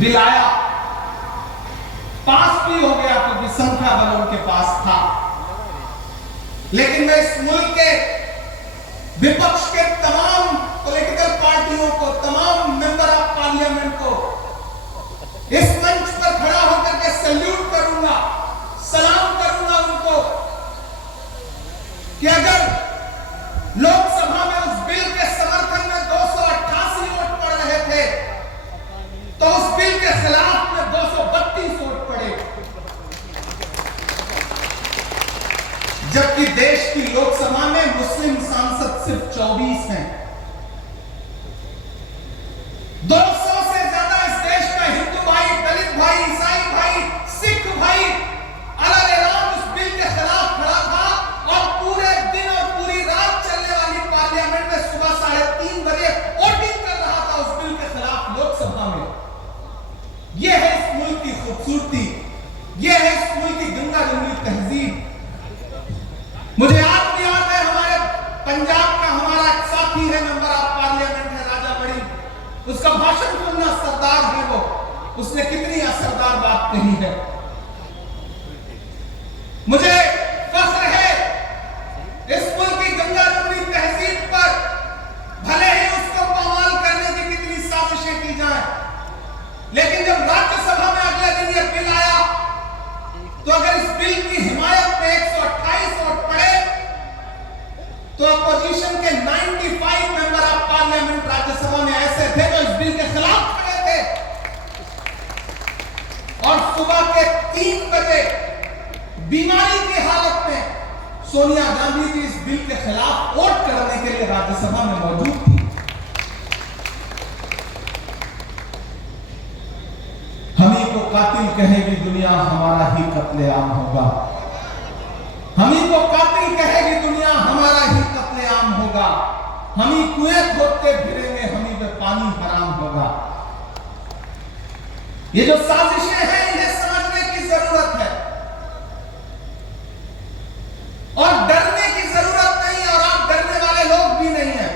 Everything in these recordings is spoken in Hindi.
बिल आया, पास भी हो गया क्योंकि संख्या बल उनके पास था। लेकिन मैं इस मुल्क के विपक्ष के तमाम पॉलिटिकल पार्टियों को, तमाम मेंबर ऑफ पार्लियामेंट को इस मंच पर खड़ा होकर के सैल्यूट करूंगा, सलाम करूंगा उनको कि अगर लोकसभा में उस बिल के समर्थन में 288 वोट पड़ रहे थे तो उस बिल के खिलाफ में 232 वोट पड़े, जबकि देश की लोकसभा में मुस्लिम सांसद सिर्फ 24 हैं। 200 से ज्यादा इस देश का हिंदू भाई, दलित भाई, ईसाई भाई, सिख भाई अलग एलान उस बिल के खिलाफ खड़ा था और पूरे दिन और पूरी रात चलने वाली पार्लियामेंट में सुबह 3:30 बजे वोटिंग कर रहा था उस बिल के खिलाफ लोकसभा में। यह है इस मुल्क की खूबसूरती, यह है इस मुल्क की गंगा जमुनी तहजीब। मुझे आज भी याद है, हमारे पंजाब का हमारा एक साथी है, मेंबर ऑफ पार्लियामेंट है, राजा बड़ी, उसका भाषण सुनना, सरदार है वो, उसने कितनी असरदार बात कही है। मुझे फख्र है इस मुल्क की गंगा जमुनी तहजीब पर, भले ही उसको पामाल करने की कितनी साजिशें की जाएं, लेकिन जब राज्यसभा में अगले दिन यह बिल आया तो अगर इस बिल की हिमायत में 128 वोट पड़े तो अपोजिशन के 95 मेंबर ऑफ पार्लियामेंट राज्यसभा में ऐसे थे जो इस बिल के खिलाफ खड़े थे। और सुबह के 3 बजे बीमारी की हालत में सोनिया गांधी जी इस बिल के खिलाफ वोट करने के लिए राज्यसभा में मौजूद थी। हमी को कातिल कहेगी दुनिया, हमारा ही कत्लेआम होगा। हमी को कातिल कहेगी दुनिया, हमारा ही कत्लेआम होगा। हमी कुएं खोदते फिरेंगे, हमी पे पानी हराम होगा। ये जो साजिशें हैं इन्हें समझने की जरूरत है और डरने की जरूरत नहीं, और आप डरने वाले लोग भी नहीं है।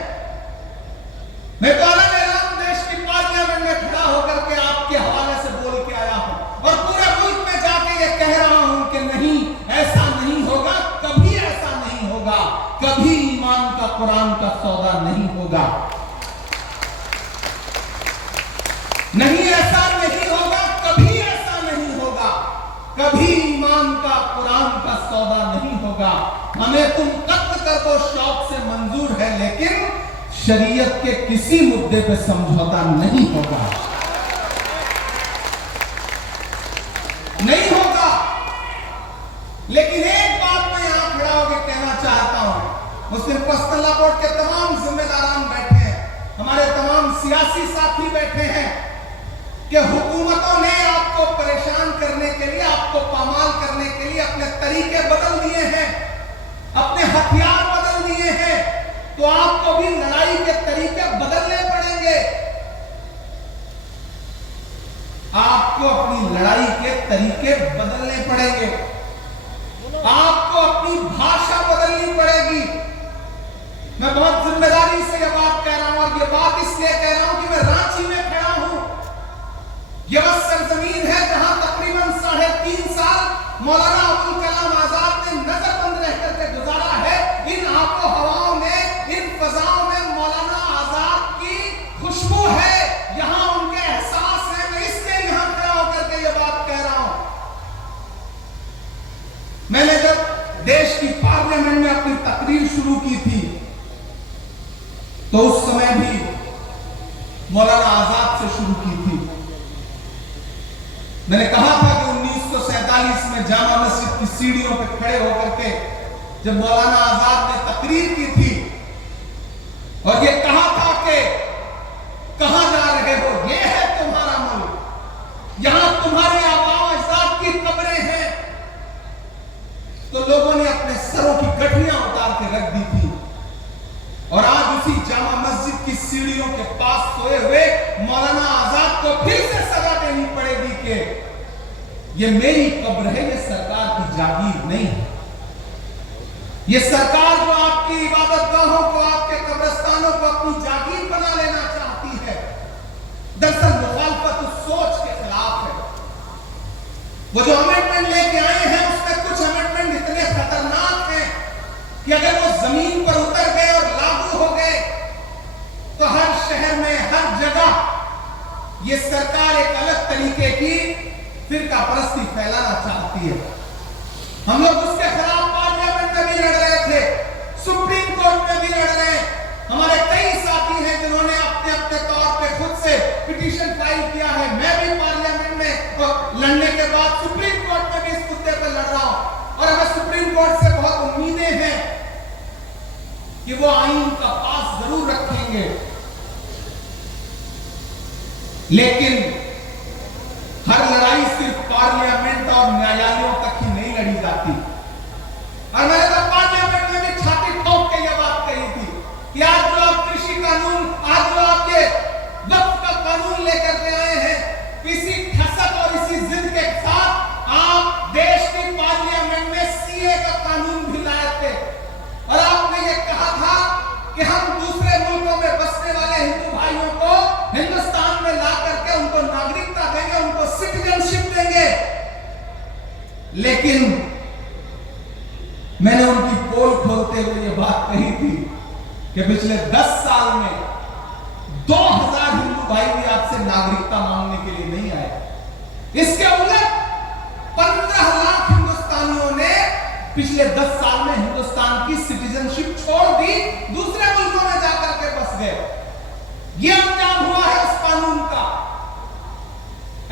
मैं तो अलग ऐलान देश की पार्लियामेंट में खड़ा होकर के आपके हवाले से बोल के आया हूं और पूरे मुल्क में जाके ये कह रहा हूं कि नहीं, ऐसा नहीं होगा, कभी ऐसा नहीं होगा, कभी ईमान का, कुरान का सौदा नहीं होगा। नहीं, ऐसा नहीं होगा, कभी ऐसा नहीं होगा, कभी ईमान का, कुरान का सौदा नहीं होगा। हमें तुम कत्ल कर दो शौक से मंजूर है, लेकिन शरीयत के किसी मुद्दे पे समझौता नहीं होगा, नहीं होगा। लेकिन एक बात मैं यहां खड़ा होकर कहना चाहता हूं, मुस्लिम पर्सनल बोर्ड के तमाम जिम्मेदारान बैठे हैं, हमारे तमाम सियासी साथी बैठे हैं कि हुकूमतों ने आपको परेशान करने के लिए, आपको पामाल करने के लिए अपने तरीके बदल दिए हैं, अपने हथियार बदल दिए हैं, तो आपको भी लड़ाई के तरीके बदलने पड़ेंगे। आपको अपनी लड़ाई के तरीके बदलने पड़ेंगे, आपको अपनी भाषा बदलनी पड़ेगी। मैं बहुत जिम्मेदारी से यह बात कह रहा हूं और यह बात इसलिए कह रहा हूं कि मैं रांची में खड़ा हूं। यह वह सरजमीन है जहां तकरीबन 3.5 साल मौलाना अबुल कलाम आजाद ने नजरबंद रह करके गुजारा है। इन आबो हवाओं में, इन फजाओं में मौलाना आजाद की खुशबू है, यहां उनके एहसास है। मैं इसलिए यहां खड़ा होकर के यह बात कह रहा हूं। मैंने जब देश की पार्लियामेंट में अपनी तकरीर शुरू की थी तो उस समय भी मौलाना आजाद से शुरू की थी। मैंने कहा था कि 1947 में जामा मस्जिद की सीढ़ियों पर खड़े होकर के जब मौलाना आजाद ने तकरीर की थी और ये कहा था कि कहां जा रहे हो, ये है तुम्हारा मुल्क, यहां तुम्हारे आबा अजदाद की कब्रें हैं, तो लोगों ने अपने सरों की गठरियां उतार के रख दी थी। और आज उसी जामा मस्जिद की सीढ़ियों के पास सोए हुए मौलाना आजाद को फिर से सजा देनी पड़ेगी कि ये मेरी कब्र है, ये सरकार की जागीर नहीं है। ये सरकार जो आपकी इबादतगाहों को, आपके कब्रिस्तानों को अपनी जागीर बना लेना चाहती है, दरअसल मुखालफत उस सोच के वो जो अमेंडमेंट लेके आए हैं उसमें कुछ अमेंडमेंट इतने खतरनाक हैं कि अगर वो जमीन पर उतर गए और लागू हो गए तो हर शहर में, हर जगह ये सरकार एक अलग तरीके की फिरकापरस्ती फैलाना चाहती है। हम लोग उसके खिलाफ पार्लियामेंट में भी लड़ रहे थे, सुप्रीम कोर्ट में भी लड़ रहे हैं। हमारे कई साथी हैं जिन्होंने अपने अपने तौर पे खुद से पिटीशन फाइल किया है। मैं भी पार्लियामेंट में लड़ने के बाद सुप्रीम कोर्ट में भी इस मुद्दे पर लड़ रहा हूं और हमें सुप्रीम कोर्ट से बहुत उम्मीदें हैं कि वो आइन का पास जरूर रखेंगे, लेकिन हर लड़ाई सिर्फ पार्लियामेंट और न्यायालयों तक ही नहीं लड़ी जाती। और मैंने तो पार्लियामेंट में भी छाती ठोक के यह बात कही थी कि आज जो आप कृषि कानून, आज जो आप ये वक्फ का कानून लेकर के आए हैं, इसी ठसक और इसी जिद के साथ आप देश की पार्लियामेंट में सीए का कानून भी लाए थे और आपने ये कहा था कि हम दूसरे मुल्कों में बसने वाले हिंदू भाइयों को हिंदुस्तान में ला करके उनको नागरिकता देंगे, उनको सिटीजनशिप देंगे। लेकिन मैंने उनकी पोल खोलते हुए ये बात कही थी कि पिछले 10 साल में 2000 हिंदू भाई भी आपसे नागरिकता मांगने के लिए नहीं आए। इसके उलट 15 लाख हिंदुस्तानियों ने पिछले 10 साल में हिंदुस्तान की सिटीजनशिप छोड़ दी, दूसरे मुल्कों में जाकर के बस गए। यह अंजाम हुआ है उस कानून का।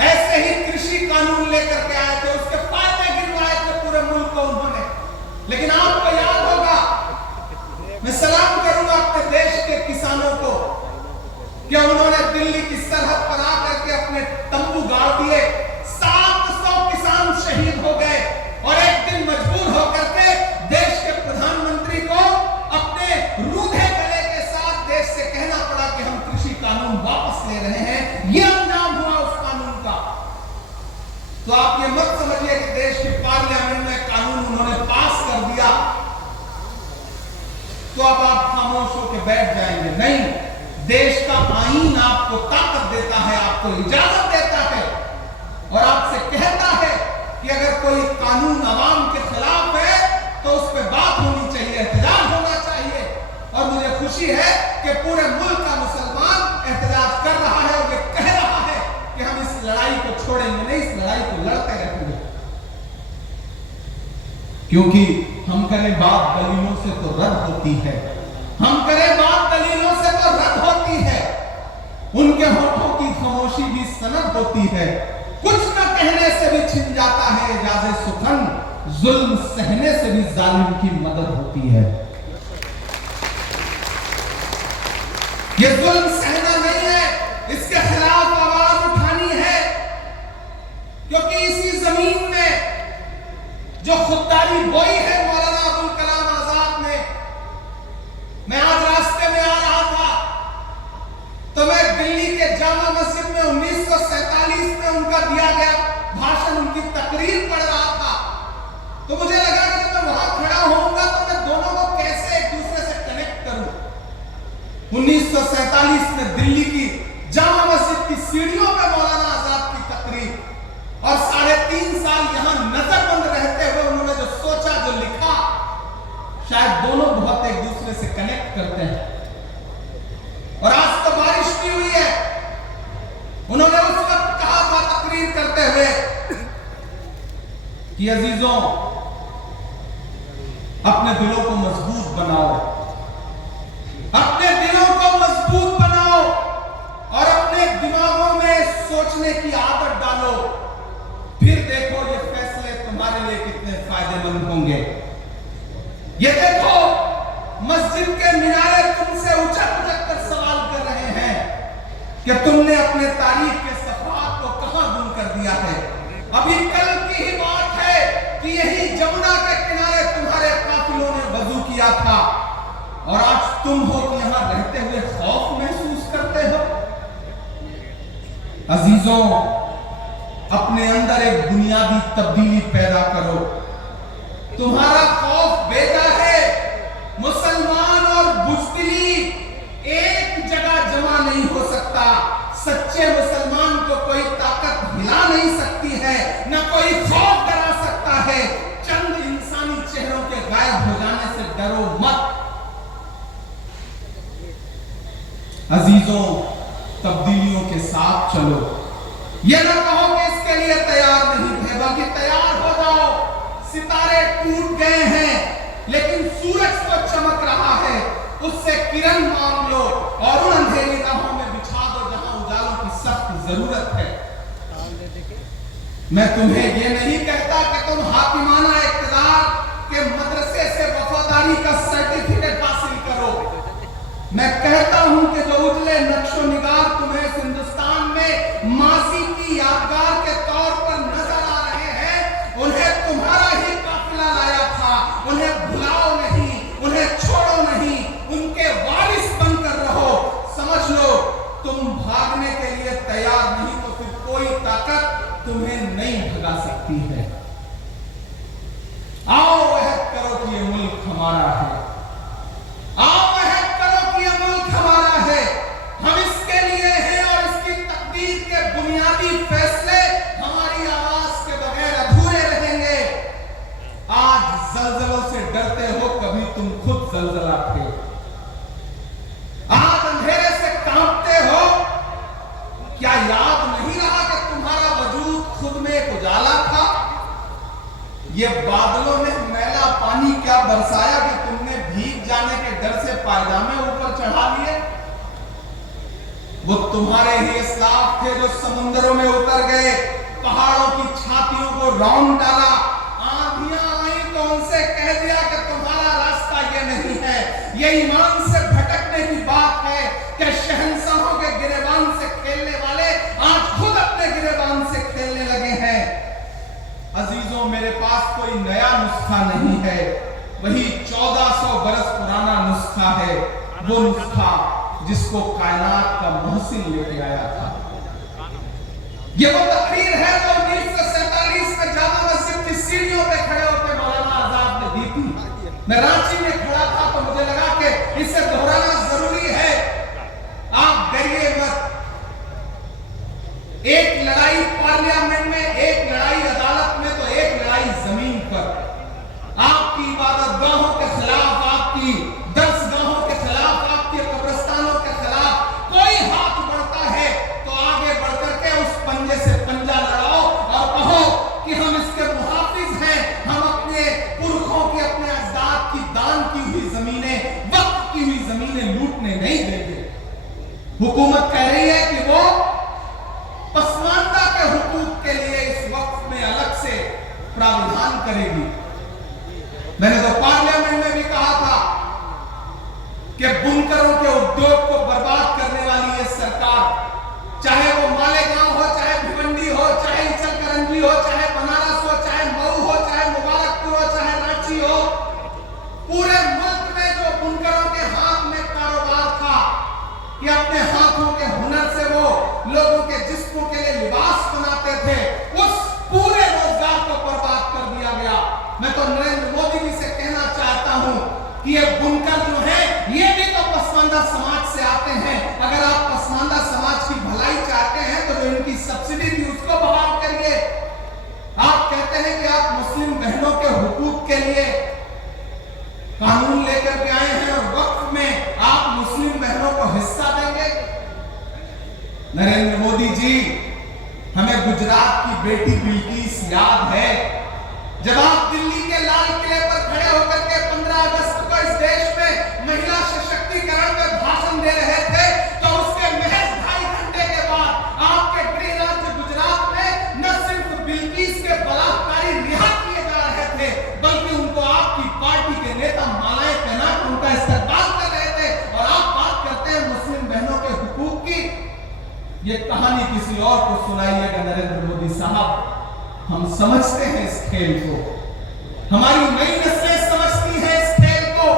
ऐसे ही कृषि कानून लेकर के आए थे, उसके फायदे गिनवाए थे पूरे मुल्क को उन्होंने। लेकिन आपको याद होगा, मैं सलाम करूंगा अपने देश के किसानों को कि उन्होंने दिल्ली की सरहद पर आकर के अपने तंबू गाड़ दिए। 700 किसान शहीद हो गए और एक दिन मजबूर होकर के देश के प्रधानमंत्री को अपने रूधे गले के साथ देश से कहना पड़ा कि हम कृषि कानून वापस ले रहे हैं। यह अंजाम हुआ उस कानून का। तो आप ये मत समझिए कि देश की पार्लियामेंट में कानून उन्होंने पास कर दिया तो अब आप खामोश होकर बैठ जाएंगे। नहीं, देश का आईन आपको ताकत देता है, आपको इजाजत देता है और आपसे कहता है कि अगर कोई कानून अवाम के खिलाफ है तो उस पर बात होनी चाहिए, एहतजाज होना चाहिए। और मुझे खुशी है कि पूरे मुल्क का मुसलमान एहतजाज कर रहा है और ये कह रहा है कि हम इस लड़ाई को छोड़ेंगे नहीं, इस लड़ाई को लड़ते रहेंगे। क्योंकि हम करें बात दलीलों से तो रद्द होती है, हम करें बात दलीलों से तो रद्द होती है। उनके होठों की खामोशी भी सनद होती है। कुछ न कहने से भी छिन जाता है एजाज़े सुखन, जुल्म सहने से भी जालिम की मदद होती है। ये जुल्म सहना नहीं है, इसके खिलाफ आवाज उठानी है। क्योंकि इसी जमीन में जो खुददारी बोई है मौलाना अबुल कलाम आजाद ने, मैं आज रास्ते में आ रहा था तो मैं दिल्ली के जामा मस्जिद में 1947 में उनका दिया गया भाषण, उनकी तकरीर पढ़ रहा था। तो मुझे लगा कि जब मैं वहां खड़ा होऊंगा तो मैं दोनों को कैसे एक दूसरे से कनेक्ट करूं। 1947 में दिल्ली की जामा मस्जिद की सीढ़ियों पर मौलाना आजाद की तकरीर और 3.5 साल यहां नजरबंद रहते हुए उन्होंने जो सोचा, जो लिखा, शायद दोनों बहुत एक दूसरे से कनेक्ट करते हैं। और आज तो बारिश भी हुई है। उन्होंने उस वक्त कहा था तकरीर करते हुए कि अजीजों, अपने दिलों को मजबूत बनाओ, अपने दिलों को मजबूत बनाओ और अपने दिमागों में सोचने की आदत डालो। फिर देखो ये फैसले तुम्हारे लिए कितने फायदेमंद होंगे। ये देखो, मस्जिद के मीनारे तुमसे उछक उछक कर सवाल कर रहे हैं कि तुमने अपने तारीख के सफात को कहां गुम कर दिया है। अभी कल की ही बात है कि यही जमुना के किनारे तुम्हारे काफिलों ने वजू किया था और आज तुम हो कि यहां रहते हुए खौफ महसूस करते हो। अजीजों, अपने अंदर एक बुनियादी तब्दीली पैदा करो। तुम्हारा खौफ बेजा है। मुसलमान और बुज़दिली एक जगह जमा नहीं हो सकता। सच्चे मुसलमान को कोई ताकत हिला नहीं सकती है, न कोई चलो। ये ना कहो कि इसके लिए तैयार नहीं थे, बल्कि तैयार हो जाओ। सितारे टूट गए हैं लेकिन सूरज तो चमक रहा है, उससे किरण मांग लो और उन अंधेरी राहों में बिछा दो जहां उजालों की सख्त जरूरत है। मैं तुम्हें ये नहीं कहता कि तुम हाकिमाना इक़्तिदार के मदरसे से वफादारी का सर्टिफिकेट हासिल करो। मैं कहता हूं कि जो उजले नक्शो निगार तुम्हें इस हिंदुस्तान में माजी की यादगार के तौर पर नजर आ रहे हैं, उन्हें तुम्हारा ही काफिला लाया था। उन्हें भुलाओ नहीं, उन्हें छोड़ो नहीं, उनके वारिस बनकर रहो। समझ लो, तुम भागने के लिए तैयार नहीं तो फिर कोई ताकत तुम्हें नहीं भगा सकती है। आओ वहद करो कि ये मुल्क हमारा है। आओ वहद करो कि ये मुल्क हमारा है। हम इसके लिए हैं और इसकी तकदीर के बुनियादी फैसले हमारी आवाज के बगैर अधूरे रहेंगे। आज जल्जलों से डरते हो, कभी तुम खुद जल्जला थे। आज अंधेरे से कांपते हो, क्या याद नहीं रहा कि तुम्हारा वजूद खुद में एक उजाला था? ये बादलों ने मैला पानी क्या बरसाया कि तुमने भीग जाने के डर से पायजामे ऊपर चढ़ा लिए? वो तुम्हारे ही इस्लाफ थे जो समुद्रों में उतर गए, पहाड़ों की छातियों को रौंद डाला। आंधियां आई तो उनसे कह दिया कि तुम्हारा रास्ता ये नहीं है। ये ईमान से भटकने की बात है कि शहंशाहों के गिरेबान से खेलने वाले आज खुद अपने गिरेबान से खेलने लगे हैं। अजीजों, मेरे पास कोई नया नुस्खा नहीं है, वही 1400 बरस पुराना नुस्खा है। वो नुस्खा जिसको कायनात का मोहसिन लेके आया था। ये वो तकरीर है जो 1947 में जामा मस्जिद की सीढ़ियों पे खड़े होकर मौलाना आजाद ने दी थी। मैं रांची में खड़ा था तो मुझे लगा कि इसे दोहराना जरूरी है। आप डरिए मत। एक लड़ाई पार्लियामेंट में, एक लड़ाई अदालत में, तो एक लड़ाई जमीन पर। आपकी इबादतगाहों के खिलाफ, आपकी दर्सगाहों के खिलाफ, आपके कब्रिस्तानों के खिलाफ कोई हाथ बढ़ता है तो आगे बढ़कर के उस पंजे से पंजा लड़ाओ और कहो कि हम इसके मुहाफिज हैं। हम अपने पुरखों की, अपने अजदाद की दान की हुई जमीनें, वक्त की हुई जमीनें लूटने नहीं देंगे। हुकूमत कह रही है कि वो पसमानदा के हुकूक के लिए इस वक्त में अलग से प्रावधान करेगी। मैंने तो पार्लियामेंट में भी कहा था कि बुनकरों के उद्योग को बर्बाद करने वाली ये सरकार, चाहे वो मालेगांव हो, चाहे भिवंडी हो, चाहे इचलकरंजी हो, चाहे बनारस हो, चाहे मऊ हो, चाहे मुबारकपुर हो, चाहे रांची हो, पूरे मुल्क में जो बुनकरों के हाथ में कारोबार था कि अपने हाथों के हुनर से वो लोगों के जिस्मों के लिए लिबास बनाते थे, उस पूरे रोजगार को बर्बाद कर दिया गया। मैं तो नरेंद्र मोदी जी से कहना चाहता हूं कि ये बुनकर जो है ये भी तो पसमानदा समाज से आते हैं। अगर आप पसमानदा समाज की भलाई चाहते हैं तो जो इनकी सब्सिडी थी उसको बहाल करिए। आप कहते हैं कि आप मुस्लिम बहनों के हुकूक के लिए कानून लेकर के आए हैं और वक्त में आप मुस्लिम बहनों को हिस्सा देंगे। नरेंद्र मोदी जी, हमें गुजरात की बेटी बिल्किस याद है। जब आप दिल्ली के लाल किले पर खड़े होकर के 15 अगस्त को इस देश में महिला सशक्तिकरण पर भाषण दे रहे थे तो उसके महज 2.5 घंटे के बाद आपके गृह राज्य गुजरात में न सिर्फ बिल्किस के बलात्कारी रिहा किए जा रहे थे, बल्कि उनको आपकी पार्टी के नेता मालाएं पहनाकर उनका इस्तेमाल कर रहे थे। और आप बात करते हैं मुस्लिम बहनों के हुकूक की। ये कहानी किसी और को सुनाइएगा नरेंद्र मोदी साहब। हम समझते हैं इस खेल को, हमारी नई नस्लें समझती हैं इस खेल को।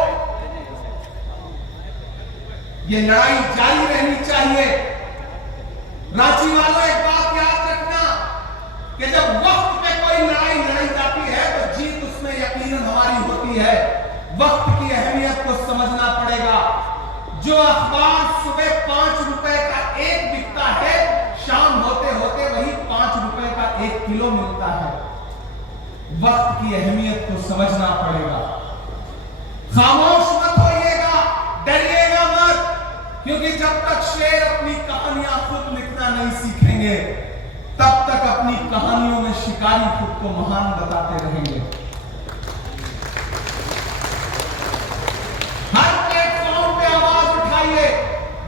ये लड़ाई जारी रहनी चाहिए। रांची वालों, एक बात याद रखना कि जब वक्त में कोई लड़ाई लड़ी जाती है तो जीत उसमें यकीनन हमारी होती है। वक्त की अहमियत को समझना पड़ेगा। जो अखबार सुबह 5 रुपए का एक बिकता है, शाम होते होते वही 5 रुपए का 1 किलो मिलता है। वक्त की अहमियत को समझना पड़ेगा। खामोश मत होइएगा, डरिएगा मत, क्योंकि जब तक शेर अपनी कहानियां खुद लिखना नहीं सीखे रहेंगे तब तक अपनी कहानियों में शिकारी खुद को महान बताते रहेंगे। हर प्लेटफॉर्म पे आवाज उठाइए,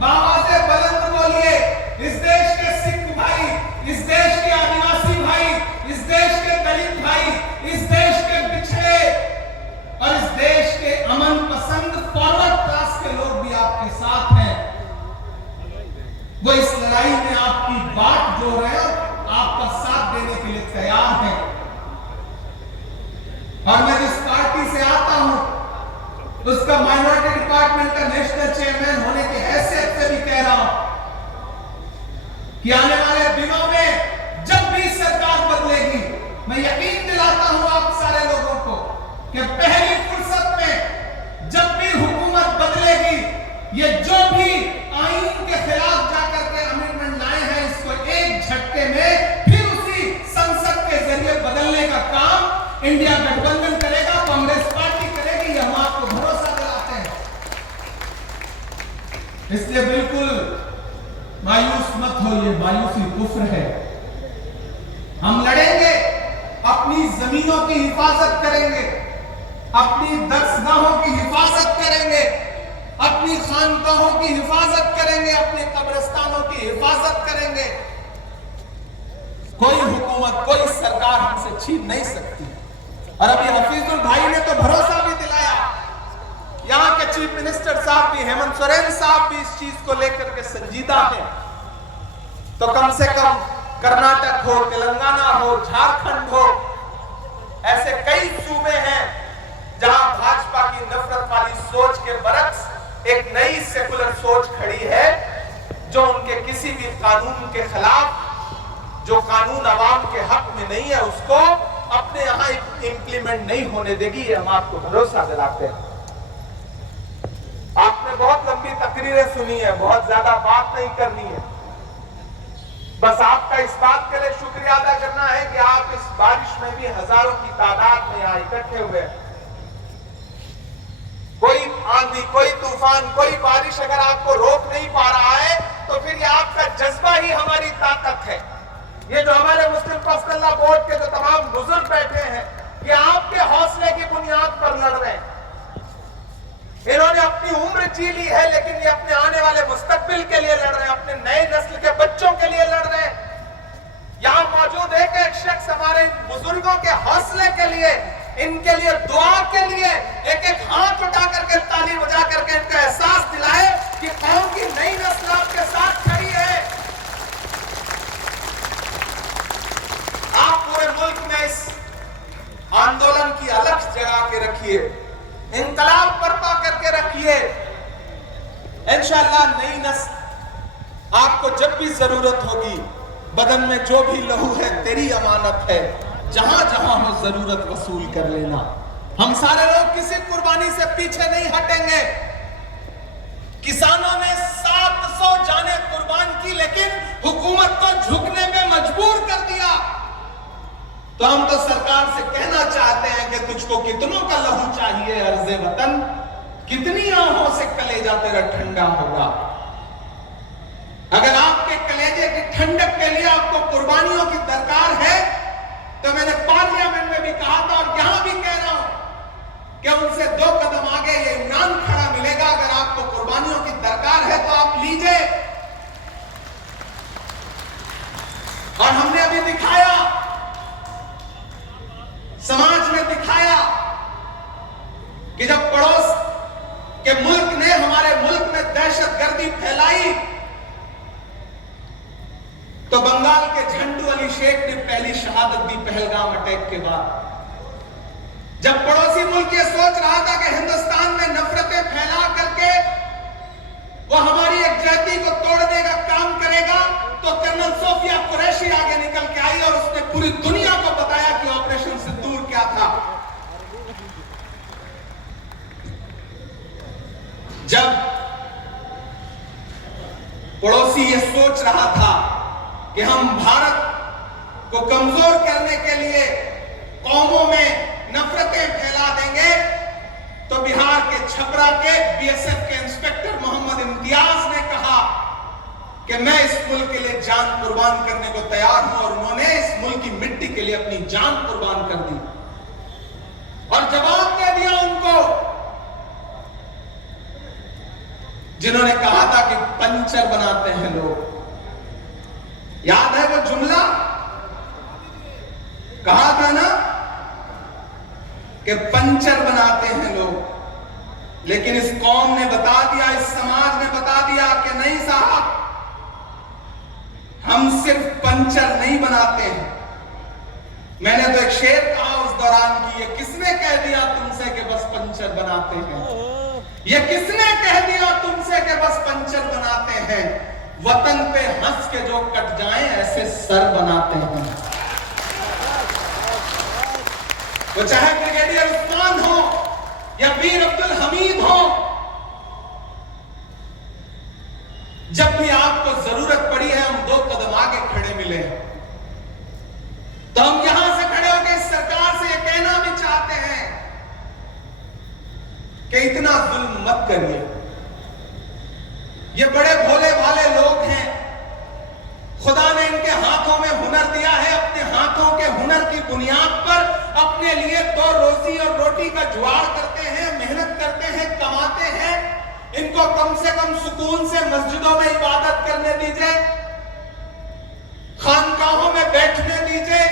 बाबा से बुलंद बोलिए। इस देश के सिख भाई, इस देश के आदिवासी भाई, इस देश के दलित भाई, इस देश के पिछड़े और इस देश के अमन पसंद फॉरवर्ड क्लास के लोग भी आपके साथ हैं। वो इस लड़ाई में आपकी बात जो रहे हैं, आपका साथ देने के लिए तैयार हैं। और मैं जिस पार्टी से आता हूं उसका माइनॉरिटी डिपार्टमेंट का नेशनल चेयरमैन होने की हैसियत से भी कह रहा हूं कि आने वाले दिनों में जब भी सरकार बदलेगी, मैं यकीन दिलाता हूं आप सारे लोगों को कि पहली फुर्सत में जब भी हुकूमत बदलेगी, ये जो भी आईन के खिलाफ जाकर के अमेंडमेंट लाए हैं, इसको एक झटके में फिर उसी संसद के जरिए बदलने का काम इंडिया गठबंधन करेगा, कांग्रेस पार्टी करेगी। ये हम आपको भरोसा दिलाते हैं। इसलिए बिल्कुल मायूस मत होइए, मायूसी कुफ्र है। हम लड़ेंगे, अपनी जमीनों की हिफाजत करेंगे, अपनी दरसगाहों की हिफाजत करेंगे, अपनी खानकाहों की हिफाजत करेंगे, अपने कब्रिस्तानों की हिफाजत करेंगे। कोई हुकूमत, कोई सरकार हमसे छीन नहीं सकती। और अभी हफीजुल भाई ने तो भरोसा भी दिलाया, यहां के चीफ मिनिस्टर साहब भी, हेमंत सोरेन साहब भी इस चीज को लेकर के संजीदा हैं। तो कम से कम कर्नाटक हो, तेलंगाना हो, झारखंड हो, ऐसे कई सूबे हैं जहां भाजपा की नफरत वाली सोच के बरक्स एक नई सेकुलर सोच खड़ी है, जो उनके किसी भी कानून के खिलाफ, जो कानून अवाम के हक में नहीं है, उसको अपने यहां इंप्लीमेंट नहीं होने देगी। ये हम आपको भरोसा दिलाते हैं। आपने बहुत लंबी तकरीरें सुनी है, बहुत ज्यादा बात नहीं करनी है। बस आपका इस बात के लिए शुक्रिया अदा करना है कि आप इस बारिश में भी हजारों की तादाद में यहां इकट्ठे हुए। कोई आंधी, कोई तूफान, कोई बारिश अगर आपको रोक नहीं पा रहा है, तो फिर ये आपका जज्बा ही हमारी ताकत है। ये जो हमारे मुस्लिम पर्सनल बोर्ड के जो तमाम बुजुर्ग बैठे हैं, ये आपके हौसले की बुनियाद पर लड़ रहे हैं। इन्होंने अपनी उम्र जी ली है, लेकिन ये अपने आने वाले मुस्तकबिल के लिए लड़ रहे हैं, अपने नए नस्ल के बच्चों के लिए लड़ रहे हैं। यहां मौजूद एक एक शख्स हमारे बुजुर्गों के हौसले के लिए, इनके लिए दुआ के लिए एक एक हाथ उठा करके, ताली बजा करके इनका एहसास दिलाए कि कौम की नई नस्ल आपके साथ खड़ी है। आप पूरे मुल्क में इस आंदोलन की अलग जगा के रखिए, इंकलाब बर्पा करके रखिए। इंशाअल्लाह नई नस्ल आपको जब भी जरूरत होगी, बदन में जो भी लहू है तेरी अमानत है, जहां जहां हो जरूरत वसूल कर लेना। हम सारे लोग किसी कुर्बानी से पीछे नहीं हटेंगे। किसानों ने 700 जाने कुर्बान की, लेकिन हुकूमत को झुकने पे मजबूर कर दिया। तो हम तो सरकार से कहना चाहते हैं कि तुझको कितनों का लहू चाहिए अर्ज़े वतन, कितनी आंखों से कलेजा तेरा ठंडा होगा। अगर आपके कलेजे की ठंडक के लिए आपको कुर्बानियों की दरकार है, तो मैंने पार्लियामेंट में भी कहा था और यहां भी कह रहा हूं कि उनसे 2 कदम आगे ये इमरान खड़ा मिलेगा। अगर आपको कुर्बानियों की दरकार है तो आप लीजिए। और हमने अभी दिखाया, समाज में दिखाया कि जब पड़ोस के मुल्क ने हमारे मुल्क में दहशतगर्दी फैलाई, तो बंगाल के झंडू अली शेख ने पहली शहादत दी पहलगाम अटैक के बाद। जब पड़ोसी मुल्क ये सोच रहा था कि हिंदुस्तान में नफरतें फैला करके वो हमारी एकजुटता को तोड़ने का काम करेगा, तो कर्नल सोफिया कुरैशी आगे निकल के आई और उसने पूरी दुनिया को बताया कि ऑपरेशन सिंदूर क्या था। जब पड़ोसी ये सोच रहा था कि हम भारत को कमजोर करने के लिए कौमों में नफरतें फैला देंगे, तो बिहार के छपरा के बीएसएफ के इंस्पेक्टर मोहम्मद इम्तियाज ने कहा कि मैं इस मुल्क के लिए जान कुर्बान करने को तैयार हूं, और उन्होंने इस मुल्क की मिट्टी के लिए अपनी जान कुर्बान कर दी। और जवाब दे दिया उनको जिन्होंने कहा था कि पंचर बनाते हैं लोग। याद है वो जुमला? कहा था ना कि पंचर बनाते हैं लोग। लेकिन इस कौम ने बता दिया, इस समाज ने बता दिया कि नहीं साहब, हम सिर्फ पंचर नहीं बनाते हैं। मैंने तो एक शेर कहा उस दौरान की, ये किसने कह दिया तुमसे कि बस पंचर बनाते हैं? ये किसने कह दिया तुमसे कि बस पंचर बनाते हैं? वतन पे हंस के जो कट जाएं ऐसे सर बनाते हैं। वो चाहे ब्रिगेडियर उस्मान हो या वीर अब्दुल हमीद हो, जब भी आपको जरूरत पड़ी है हम 2 कदम आगे खड़े मिले, तो हम यहां से खड़े होकर इस सरकार से यह कहना भी चाहते हैं कि इतना जुल्म मत करिए। ये बड़े भोले भाले लोग हैं, खुदा ने इनके हाथों में हुनर दिया है, अपने हाथों के हुनर की बुनियाद पर अपने लिए 2 रोजी और रोटी का जुगाड़ करते हैं, मेहनत करते हैं, कमाते हैं। इनको कम से कम सुकून से मस्जिदों में इबादत करने दीजिए, खानकाहों में बैठने दीजिए,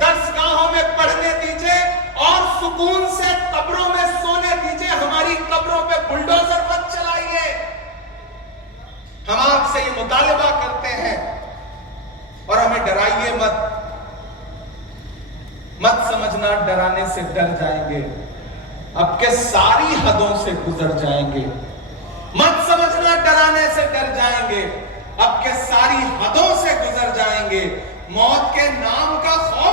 दर्सगाहों में पढ़ने दीजिए, और सुकून से कब्रों में सोने दीजिए। हमारी कब्रों पे बुलडोजर मत चलाइए। हम आपसे ये मुतालिबा करते हैं, और हमें डराइए मत। मत समझना डराने से डर जाएंगे, अब के सारी हदों से गुजर जाएंगे। मत समझना डराने से डर जाएंगे, अब के सारी हदों से गुजर जाएंगे। मौत के नाम का खौफ